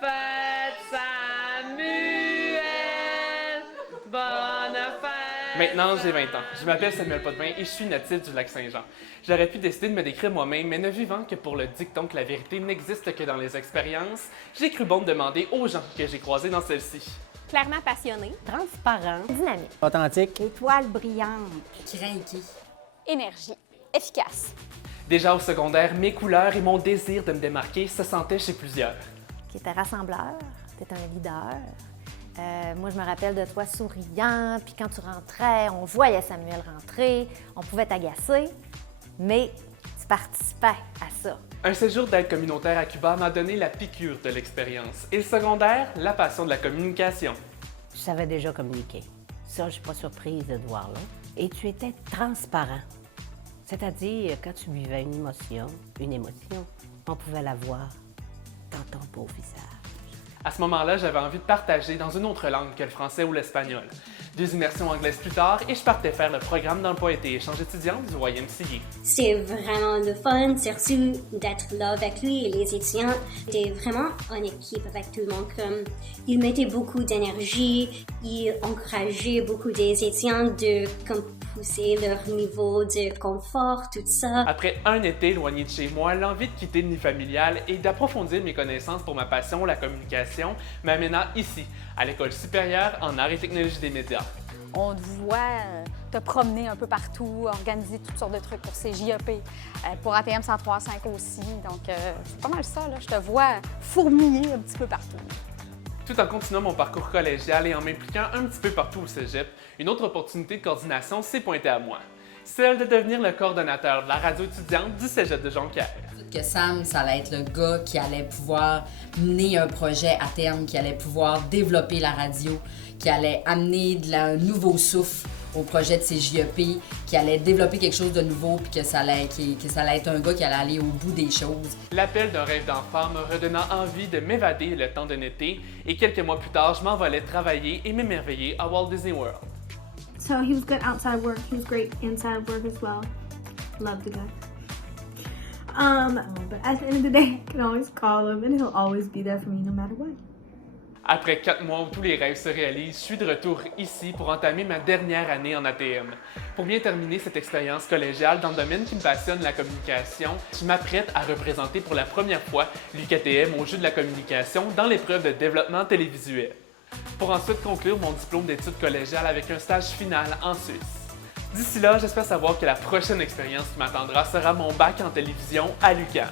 fête, Samuel! Bonne fête! Maintenant, j'ai 20 ans. Je m'appelle Samuel Potvin et je suis natif du Lac-Saint-Jean. J'aurais pu décider de me décrire moi-même, mais ne vivant que pour le dicton que la vérité n'existe que dans les expériences, j'ai cru bon de demander aux gens que j'ai croisés dans celle-ci. Clairement passionné, Transparent. dynamique, Authentique. Étoile brillante. Craqué. énergie, efficace. Déjà au secondaire, mes couleurs et mon désir de me démarquer se sentaient chez plusieurs. Qui était rassembleur. T'es un leader. Moi, je me rappelle de toi souriant, puis quand tu rentrais, on voyait Samuel rentrer, on pouvait t'agacer, mais tu participais à ça. Un séjour d'aide communautaire à Cuba m'a donné la piqûre de l'expérience et le secondaire, la passion de la communication. Je savais déjà communiquer. Ça, je ne suis pas surprise de te voir là. Et tu étais transparent. C'est-à-dire, quand tu vivais une émotion, on pouvait la voir dans ton beau visage. À ce moment-là, j'avais envie de partager dans une autre langue que le français ou l'espagnol. 2 immersions anglaises plus tard et je partais faire le programme d'emploi et échange étudiant du YMCA. C'est vraiment le fun, surtout d'être là avec lui et les étudiants. C'était vraiment en équipe avec tout le monde. Il mettait beaucoup d'énergie, il encourageait beaucoup des étudiants de pousser leur niveau de confort, tout ça. Après un été éloigné de chez moi, l'envie de quitter le nid familial et d'approfondir mes connaissances pour ma passion, la communication, m'amena ici, à l'École supérieure en arts et technologies des médias. On te voit te promener un peu partout, organiser toutes sortes de trucs pour ces JEP, pour ATM 103.5 aussi. Donc, c'est pas mal ça, là. Je te vois fourmiller un petit peu partout. Tout en continuant mon parcours collégial et en m'impliquant un petit peu partout au cégep, une autre opportunité de coordination s'est pointée à moi. Celle de devenir le coordonnateur de la radio étudiante du cégep de Jonquière. Que Sam, ça allait être le gars qui allait pouvoir mener un projet à terme, qui allait pouvoir développer la radio, qui allait amener un nouveau souffle au projet de ces JEP, qui allait développer quelque chose de nouveau, puis que ça allait être un gars qui allait aller au bout des choses. L'appel d'un rêve d'enfant me redonnant envie de m'évader le temps d'un été, et quelques mois plus tard, je m'envolais travailler et m'émerveiller à Walt Disney World. So he was good outside work. He was great inside work as well. Love the guy. But at the end of the day, I can always call him and he'll always be there for me no matter what. Après 4 mois où tous les rêves se réalisent, je suis de retour ici pour entamer ma dernière année en ATM. Pour bien terminer cette expérience collégiale dans le domaine qui me passionne, la communication, je m'apprête à représenter pour la première fois l'UQATM au jeu de la communication dans l'épreuve de développement télévisuel. Pour ensuite conclure mon diplôme d'études collégiales avec un stage final en Suisse. D'ici là, j'espère savoir que la prochaine expérience qui m'attendra sera mon bac en télévision à l'UQAM.